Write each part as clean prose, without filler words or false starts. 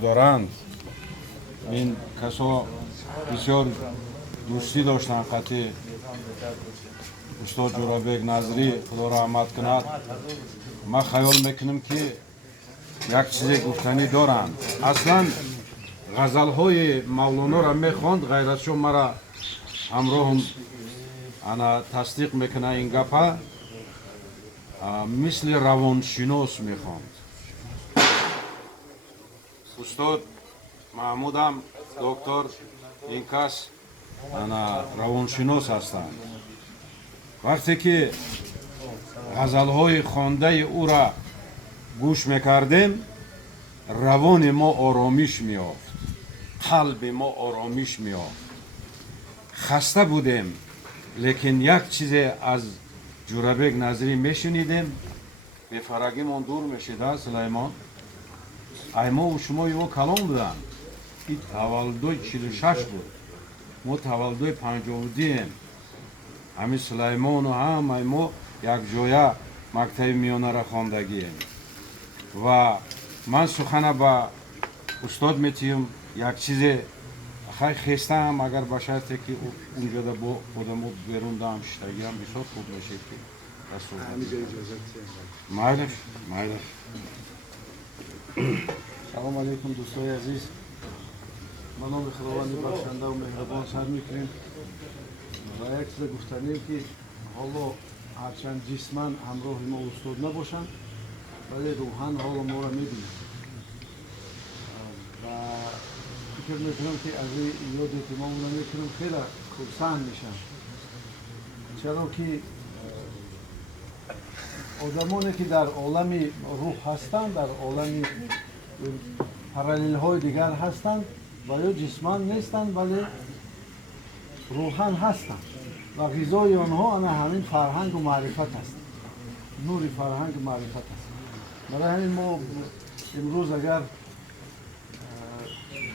دارند. این کسا بسیار دوستی داشتن خطی استاد جورابک نظری خدا رحمت کند. من خیال میکنم که یک چیز گفتنی دارند. اصلا غزل های مولانا را میخواند، غیرت شو مرا همراه انا تصدیق میکنه این گپا، مثل روانشناس میخواند. استاد محمود هم دکتر این کس انا روانشناس هستند. وقتی که غزل های خوانده او را گوش میکردیم، روان ما آرامش میافت، قلب ما آرامش میافت. خسته بودیم لیکن یک چیز از جورابک نظری میشنیدیم، بفرگیمون دور میشد. سلیمان ایما و شما یو کلام بودن. این تولدوی 46 بود، ما تولدوی 52 ام. همین سلیمان و هم ایما یک جویا مکتب میانه را خواندگی ام. و من سخنه با استاد میتیم یک چیز خیلی خسته هم اگر باشه که اونجا دا با خودم بیرون دام شتگی هم بسیار خوب میشه که رسول مایلش. سلام علیکم دوستای عزیز. من نام خداوند بخشنده و مهربان سر میکنیم و یک چیز گفتنی که حالا هرچند جسماً همراه ما استاد نباشن ولی روحاً حالا ما را میبینن و فکر میکنم که از این یاد اعتمام نمیکنم خیلی خرسند میشم، چرا که آدمانی که در عالم روح هستند، در عالم پارالل های دیگر هستند و یا جسمان نیستند ولی روحان هستند و غذای آنها همین فرهنگ و معرفت است، نور فرهنگ و معرفت است. برای همین ما امروز اگر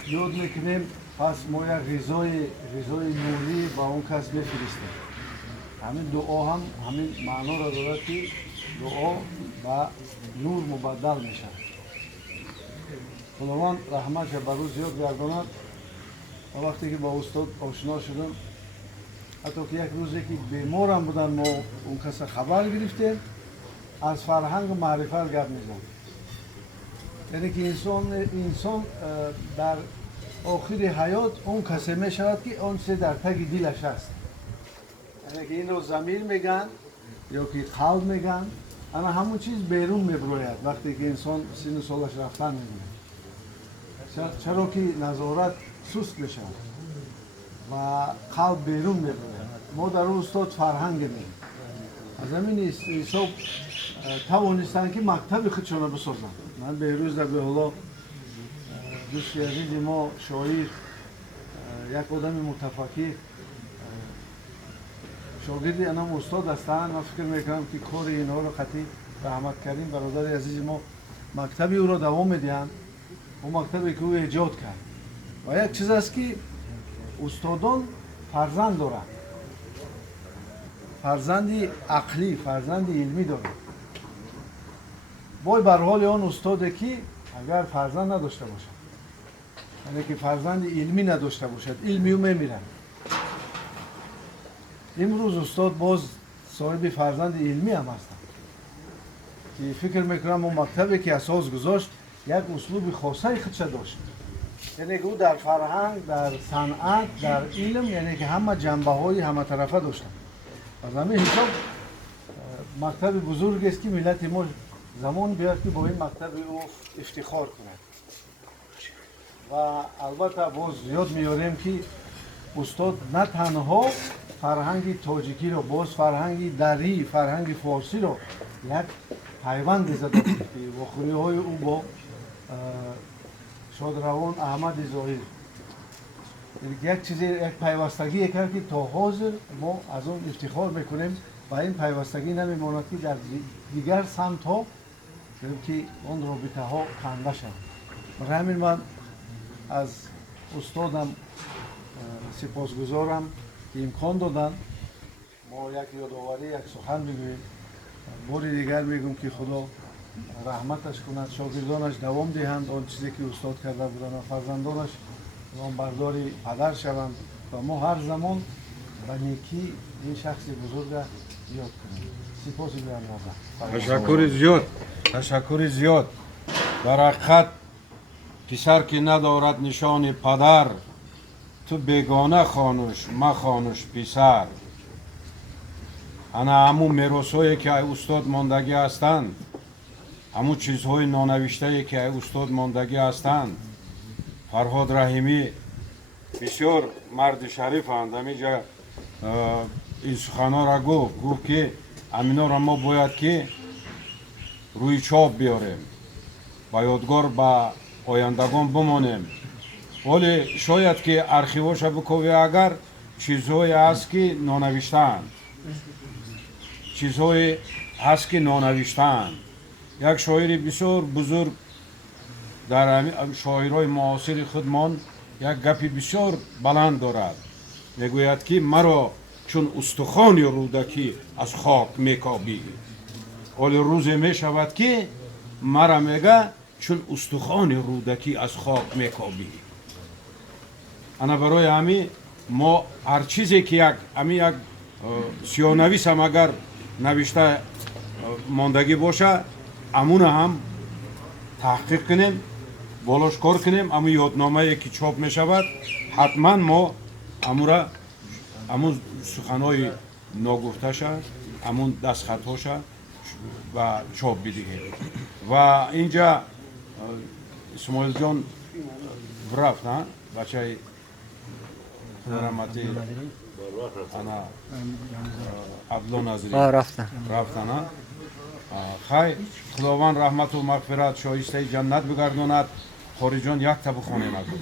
یاد میکنیم پس ما یک غذای نوری با اون کس میفرستیم. همین دعا هم همین معنا را دارد که دعا با نور مبدل میشه. خداوند رحمتش بر او زیاد گرداند. و وقتی که با استاد آشنا شدم، حتی که یک روزی که بیمارم بودن ما اون کس خبر گرفتیم، از فرهنگ و معرفت گپ میزنیم. یعنی که انسان در آخر حیات اون کسی میشود که اون چیز در تگ دلش است. یعنی که این رو ضمیر میگن یا که قلب میگن، انا همون چیز بیرون میبروید وقتی که انسان سن سالش رفتن میبینه. چرا که نظارت سست میشه و قلب بیرون میبروید. ما در اون استاد فرهنگ میگیم. از همین حساب توانستن که مکتب خودشون بسازن. من به روز در حالا دوستی عزیز ما شاعر، یک آدم متفکر، شاگردی انام استاد هستند. من فکر میکنم که کار اینها رو قطعی رحمت کریم برادر عزیز ما مکتبی او را دوام میدهند. اون مکتبی که او ایجاد کرد و یک چیز است که استادان فرزند دارند، فرزندی عقلی، فرزندی علمی دارند. وای بر حال آن استاده که اگر فرزند نداشته باشد، یعنی که فرزند علمی نداشته باشد، علمی او میمیرد. امروز استاد باز صاحب فرزند علمی هم هستند که فکر میکنم اون مکتبی که اساس گذاشت یک اسلوب خاصه خودش داشت. یعنی که او در فرهنگ، در صنعت، در علم، یعنی که همه جنبه های همه طرفه داشتن. از همین حساب مکتب بزرگ است که ملت ما زمان بیاد که با این مکتب او افتخار کند. و البته باز یاد میاریم که استاد نه تنها فرهنگ تاجیکی را، باز فرهنگ دری، فرهنگ فارسی را یک پیوند زده بود که واخوری های او با شادروان احمد ظاهر یک چیزی، یک پیوستگی کرد که تا حاضر ما از اون افتخار میکنیم و این پیوستگی نمیماند که در دیگر سمت ها که اون رابطه ها کنده شد. برای همین من از استادم سپاسگزارم که امکان دادن ما یک یادآوری، یک سخن بگوییم. بار دیگر میگم که خدا رحمتش کند، شاگردانش دوام دهند آن چیزی که استاد کرده بودند و فرزندانش برداری پدر شوند و ما هر زمان به نیکی این شخص بزرگ یاد کنیم. سپاس بی‌اندازه. تشکر زیاد. در حقیقت پسر که ندارد نشان پدر، تو بیگانه خانوش مخانوش پسر. انا همون میراثایی که استاد ماندگی هستند، همون چیزهای نانوشته که استاد ماندگی هستند. فرهاد رحیمی بسیار مرد شریف اند. همینجا این سخنها را گفت که امینا را ما باید که روی چاپ بیاریم و یادگار به آیندگان بمانیم. ولی شاید که ارخیواش بکوی اگر چیزهایی هست که نانوشتند، چیزهایی هست که نانوشتند. یک شاعری بسیار بزرگ در شاعرای معاصر خودمان یک گپی بسیار بلند دارد. میگوید که مرا چون استخوان رودکی از خاک میکابی. ولی روزی میشود که مرا میگه چون استخوان رودکی از خاک میکابی. انا برای همین ما هر چیزی که یک سیاه‌نویس هم اگر نوشته ماندگی باشه، امون هم تحقیق کنیم، بالاش کار کنیم. امون یادنامه که چاپ می شود حتما ما امون سخنهای ناگفته شد، امون دستخط ها شد و چاپ بدهیم. و اینجا اسماعیل جان رفت، نه؟ بچه رحمتی انا عبدالله نظری رفتن. خیر، خداوند رحمت و مغفرت شایسته جنت بگرداند. خارجان یک تبو خانه نگو.